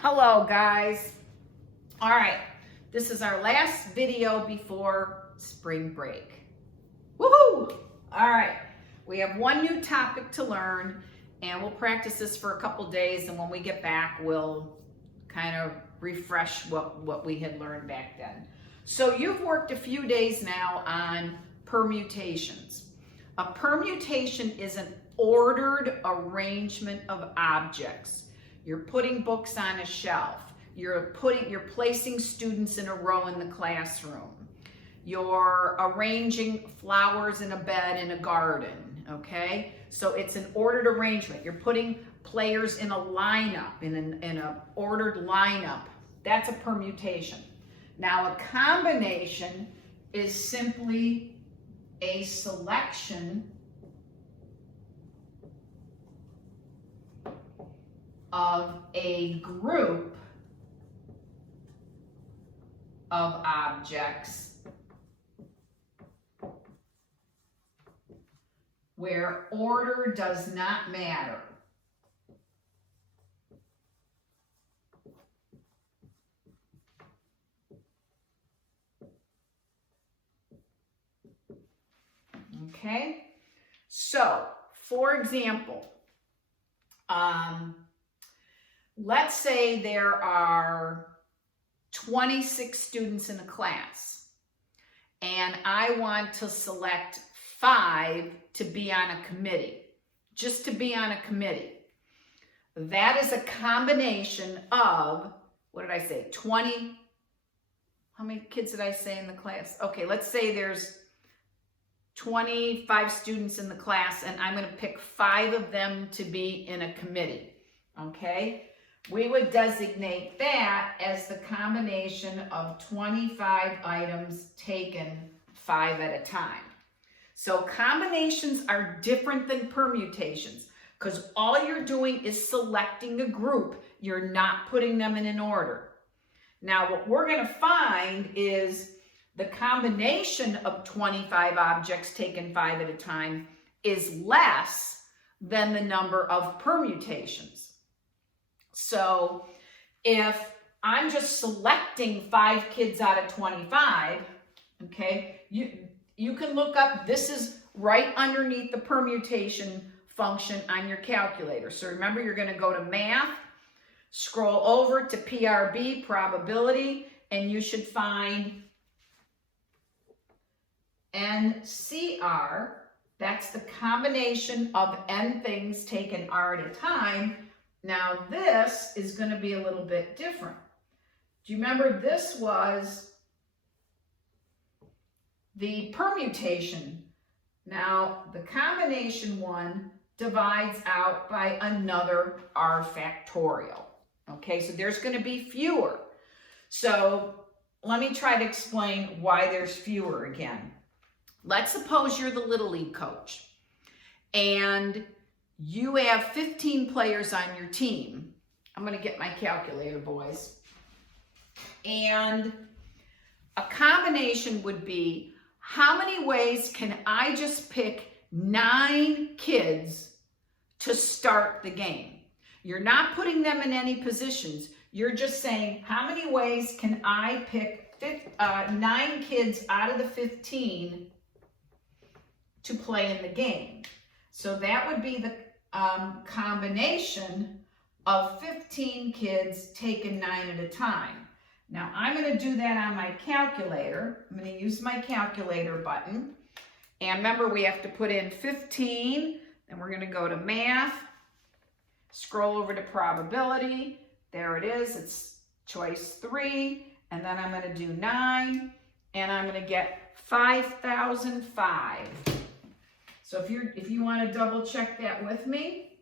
Hello guys. All right, this is our last video before spring break. Woohoo! All right, we have one new topic to learn and we'll practice this for a couple days, and when we get back we'll kind of refresh what we had learned back then. So you've worked a few days now on permutations. A permutation is an ordered arrangement of objects. You're putting books on a shelf. You're placing students in a row in the classroom. You're arranging flowers in a bed in a garden, okay? So it's an ordered arrangement. You're putting players in a lineup, in an ordered lineup. That's a permutation. Now a combination is simply a selection of a group of objects where order does not matter. Okay, so for example, let's say there are 26 students in a class and I want to select 5 to be on a committee, just to be on a committee. That is a combination of, what did I say, 20, how many kids did I say in the class? Okay, let's say there's 25 students in the class and I'm going to pick 5 of them to be in a committee, okay? We would designate that as the combination of 25 items taken 5 at a time. So combinations are different than permutations because all you're doing is selecting a group. You're not putting them in an order. Now what we're going to find is the combination of 25 objects taken 5 at a time is less than the number of permutations. So if I'm just selecting 5 kids out of 25, okay, you can look up, this is right underneath the permutation function on your calculator. So remember, you're going to go to math, scroll over to PRB, probability, and you should find NCR. That's the combination of n things taken r at a time. Now this is going to be a little bit different. Do you remember this was the permutation? Now the combination one divides out by another r factorial. Okay, so there's going to be fewer. So let me try to explain why there's fewer again. Let's suppose you're the Little League coach and you have 15 players on your team. I'm going to get my calculator, boys. And a combination would be, how many ways can I just pick 9 kids to start the game? You're not putting them in any positions. You're just saying, how many ways can I pick 9 kids out of the 15 to play in the game? So that would be the combination of 15 kids taken 9 at a time. Now I'm going to do that on my calculator. I'm going to use my calculator button. And remember, we have to put in 15. Then we're going to go to math, scroll over to probability. There it is. It's choice 3. And then I'm going to do 9. And I'm going to get 5,005. So if you want to double check that with me.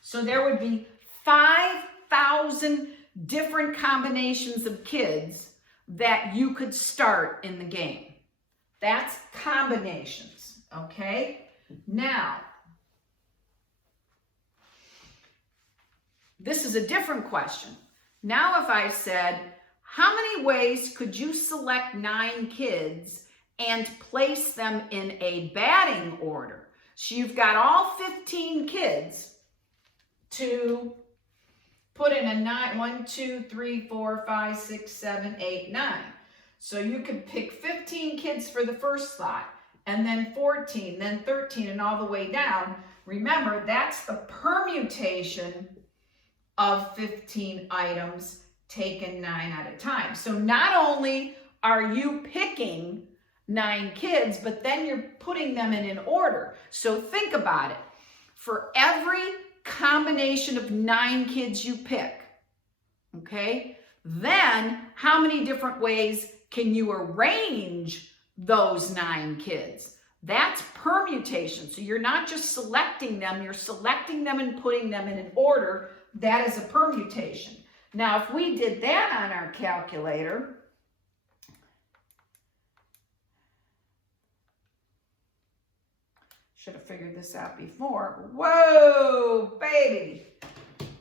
So there would be 5,000 different combinations of kids that you could start in the game. That's combinations, okay? Now, this is a different question. Now if I said, how many ways could you select 9 kids and place them in a batting order? So you've got all 15 kids to put in a 9, 1, 2, 3, 4, 5, 6, 7, 8, 9. So you could pick 15 kids for the first slot, and then 14, then 13, and all the way down. Remember, that's the permutation of 15 items taken 9 at a time. So not only are you picking 9 kids, but then you're putting them in an order. So think about it. For every combination of 9 kids you pick, okay, then how many different ways can you arrange those 9 kids? That's permutation. So you're not just selecting them, you're selecting them and putting them in an order. That is a permutation. Now, if we did that on our calculator, should have figured this out before. Whoa, baby.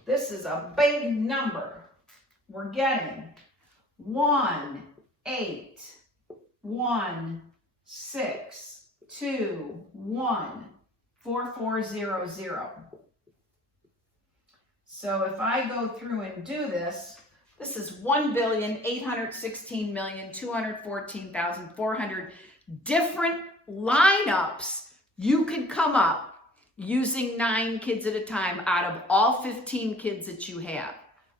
This is a big number. We're getting 1, 8, 1, 6, 2, 1, 4, 4, 0, 0. So if I go through and do this, this is 1,816,214,400 different lineups you could come up using 9 kids at a time out of all 15 kids that you have.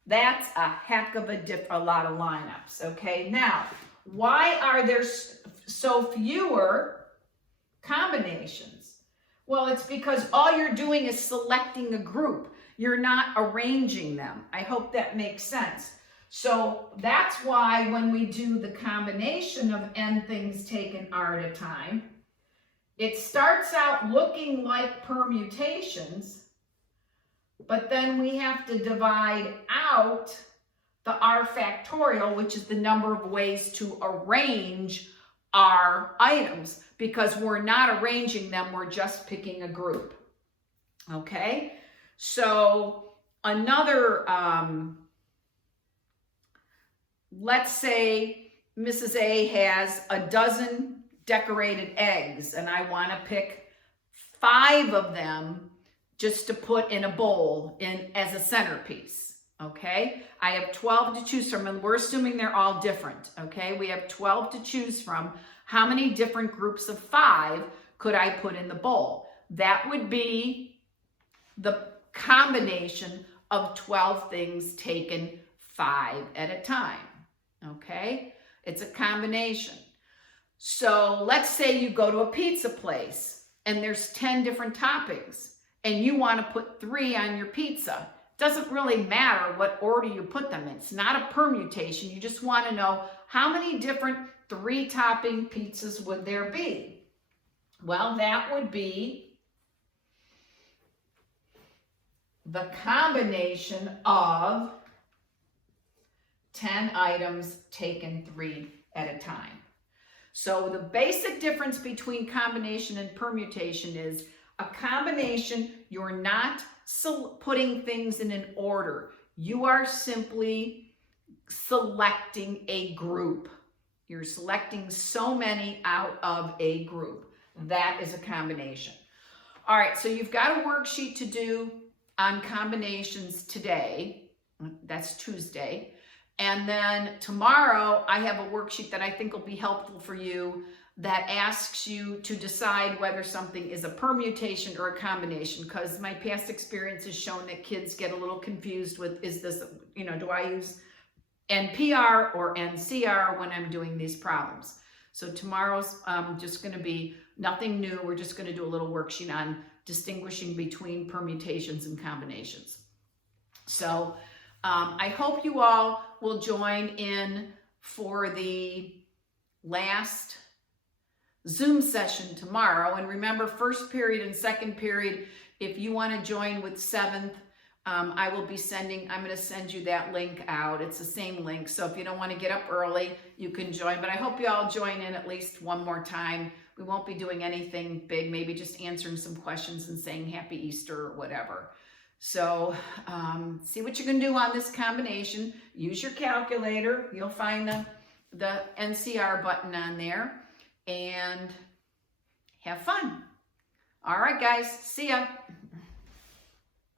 That's a heck of a lot of lineups, okay? Now, why are there so fewer combinations? Well, it's because all you're doing is selecting a group. You're not arranging them. I hope that makes sense. So that's why when we do the combination of n things taken r at a time, it starts out looking like permutations, but then we have to divide out the r factorial, which is the number of ways to arrange our items, because we're not arranging them, we're just picking a group. Okay? So another, let's say Mrs. A has a dozen decorated eggs, and I want to pick 5 of them just to put in a bowl as a centerpiece. Okay, I have 12 to choose from, and we're assuming they're all different. Okay, we have 12 to choose from. How many different groups of 5 could I put in the bowl? That would be the combination of 12 things taken 5 at a time. Okay, it's a combination. So let's say you go to a pizza place and there's 10 different toppings and you want to put 3 on your pizza. Doesn't really matter what order you put them in. It's not a permutation. You just want to know how many different 3-topping pizzas would there be. Well, that would be the combination of 10 items taken 3 at a time. So the basic difference between combination and permutation is a combination, you're not putting things in an order. You are simply selecting a group. You're selecting so many out of a group. That is a combination. All right, so you've got a worksheet to do on combinations today. That's Tuesday. And then tomorrow, I have a worksheet that I think will be helpful for you that asks you to decide whether something is a permutation or a combination, because my past experience has shown that kids get a little confused with, is this, do I use NPR or NCR when I'm doing these problems? So tomorrow's just going to be nothing new. We're just going to do a little worksheet on distinguishing between permutations and combinations. So I hope you all will join in for the last Zoom session tomorrow. And remember, first period and second period, if you want to join with 7th, I'm going to send you that link out. It's the same link. So if you don't want to get up early, you can join. But I hope you all join in at least one more time. We won't be doing anything big, maybe just answering some questions and saying Happy Easter or whatever. So see what you can do on this combination. Use your calculator. You'll find the NCR button on there. And have fun. All right, guys. See ya.